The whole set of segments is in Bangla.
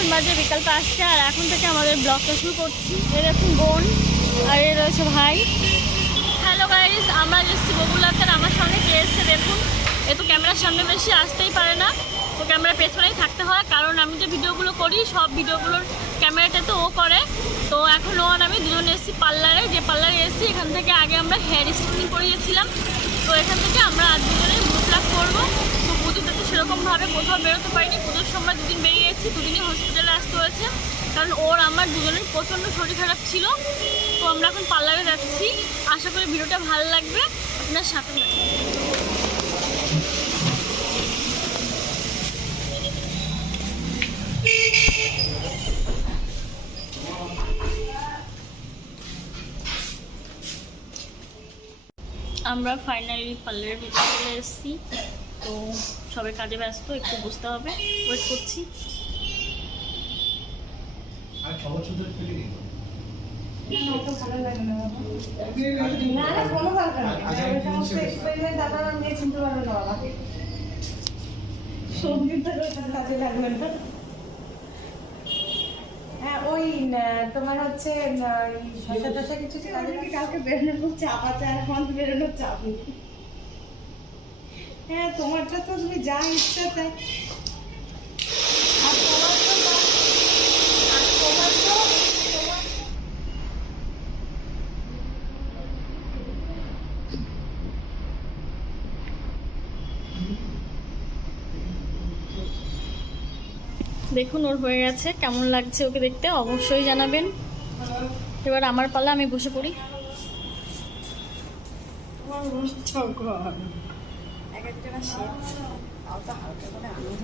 এখন বাজে বিকাল 5টা আর এখন থেকে আমাদের ব্লগটা শুরু করছি। এর এখন বোন আর এর রয়েছে ভাই। হ্যালো গাইস, আমরা এসেছি বগুলাতে। আমার সঙ্গে কে এসছে দেখুন। এ তো ক্যামেরার সামনে বেশি আসতেই পারে না, তো ক্যামেরার পেছনেই থাকতে হয়, কারণ আমি যে ভিডিওগুলো করি সব ভিডিওগুলোর ক্যামেরাটা তো ও করে। তো এখন ও আর আমি দুজনে এসেছি পার্লারে। যে পার্লারে এসেছি এখান থেকে আগে আমরা হেয়ার স্টাইলিং করিয়েছিলাম, তো এখান থেকে আমরা আজ দুজনে মুখ লাভ করবো। তো পুজোতে তো সেরকমভাবে কোথাও বেরোতে পারিনি। পুজোর সময় দুদিন বেরিয়েছি, দুদিনই হসপিটালে আসতে হয়েছে, কারণ ওর আমার দুজনের প্রচণ্ড শরীর খারাপ ছিল। তো আমরা এখন পার্লারে যাচ্ছি। আশা করি ভিডিওটা ভালো লাগবে, আপনার সাথে থাকবে। আমরা ফাইনালি পার্লারের ভিতরে চলে এসেছি। তো সবাই কাজে ব্যস্ত, একটু বুঝতে হবে, ওয়েট করছি। ওই তোমার হচ্ছে কিছু কালকে বেরোনোর চাপ আছে, আর এখন বেরোনোর চাপ নেই। হ্যাঁ, তোমারটা তো তুমি যা ইচ্ছা তাই। দেখুন ওর হয়ে গেছে, কেমন লাগছে ওকে দেখতে অবশ্যই জানাবেন। এবার আমার পালা, আমি বসে পড়ি। এক একজনের শেপ তাও তো হালকা করে আনন্দ।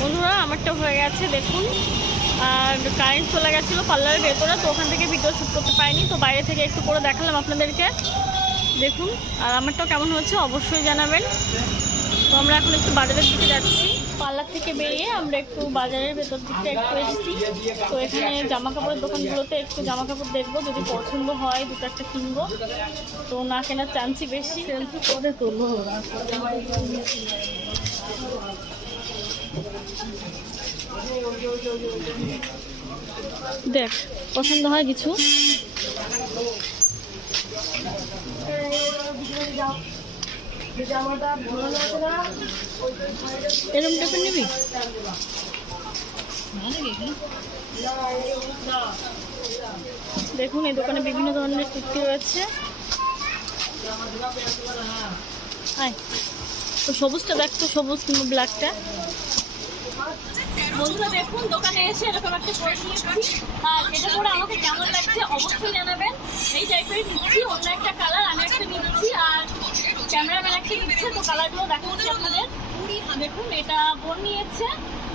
বন্ধুরা আমারটা হয়ে গেছে দেখুন। আর কারেন্ট চলে গেছিলো পার্লারের ভেতরে, তো ওখান থেকে ভিডিও শ্যুট করতে পারিনি, তো বাইরে থেকে একটু করে দেখালাম আপনাদেরকে। দেখুন আর আমারটাও কেমন হচ্ছে অবশ্যই জানাবেন। তো আমরা এখন একটু বাজারের দিকে যাচ্ছি। পার্লার থেকে বেরিয়ে আমরা একটু বাজারের ভেতর দিকে একটু এসেছি। তো এখানে জামা কাপড়ের দোকানগুলোতে একটু জামা কাপড় দেখবো, যদি পছন্দ হয় দুটো একটা কিনবো। তো না কেনার চান্সই বেশি, সেলফি করে তুলবো। দেখ পছন্দ হয় কিছু। এরকম টাইপের নিবি? দেখুন এই দোকানে বিভিন্ন ধরনের কুর্তি রয়েছে। তো সবুজটা দেখতো, সবুজ কিংবা ব্ল্যাকটা। বন্ধুরা দেখুন দোকানে এসে এরকম একটা শার্ট নিয়েছি, আর এটা পরে আমাকে কেমন লাগছে অবশ্যই জানাবেন। এই টাইপের নিচ্ছি, অন্য একটা কালার আমি একটা নিচ্ছি, আর ক্যামেরাম্যান একটা নিচ্ছে। তো কালারগুলো দেখাচ্ছি আপনাদের। দেখুন এটা বোন নিয়েছে,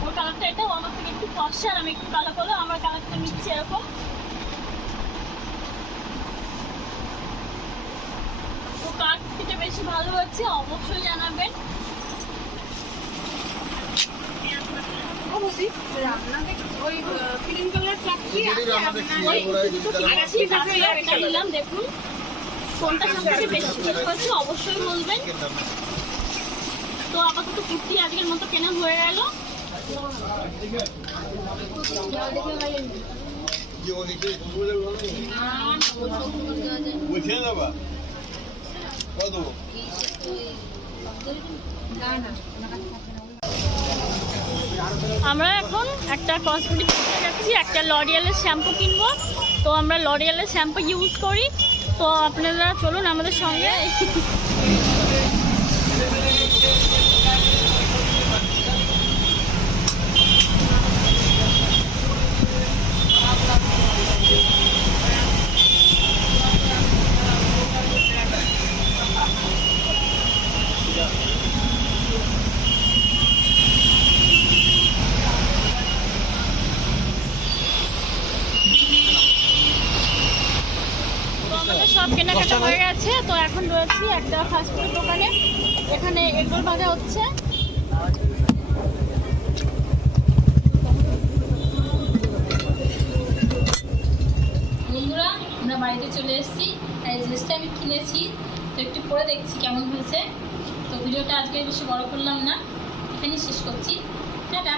ওর কালারটা এটা, ও আমার থেকে একটু ফর্সা আর আমি একটু কালো করলো, আমার কালারটা নিচ্ছি এরকম। তো কার থেকে বেশি ভালো হচ্ছে অবশ্যই জানাবেন। দেখুন কোনটা সবচেয়ে বেশি হচ্ছে অবশ্যই বলবেন। তো আপাতত কুর্তি আজকের মতো কেনা হয়ে গেল। আমরা এখন একটা কসমেটিক কিনতে যাচ্ছি, একটা লরিয়ালের শ্যাম্পু কিনবো। তো আমরা লরিয়ালের শ্যাম্পু ইউজ করি, তো আপনারা চলুন আমাদের সঙ্গে। সব কেনাকাটা হয়ে গেছে। তো এখন রয়েছি একটা ফাস্টফুড দোকানে, এখানে এগরোল ভাজা হচ্ছে। বন্ধুরা আমরা বাড়িতে চলে এসেছি। এই যে ড্রেসটা আমি কিনেছি, তো একটু পরে দেখছি কেমন হয়েছে। তো ভিডিওটা আজকে বেশি বড় করলাম না, এখানেই শেষ করছি। টাটা।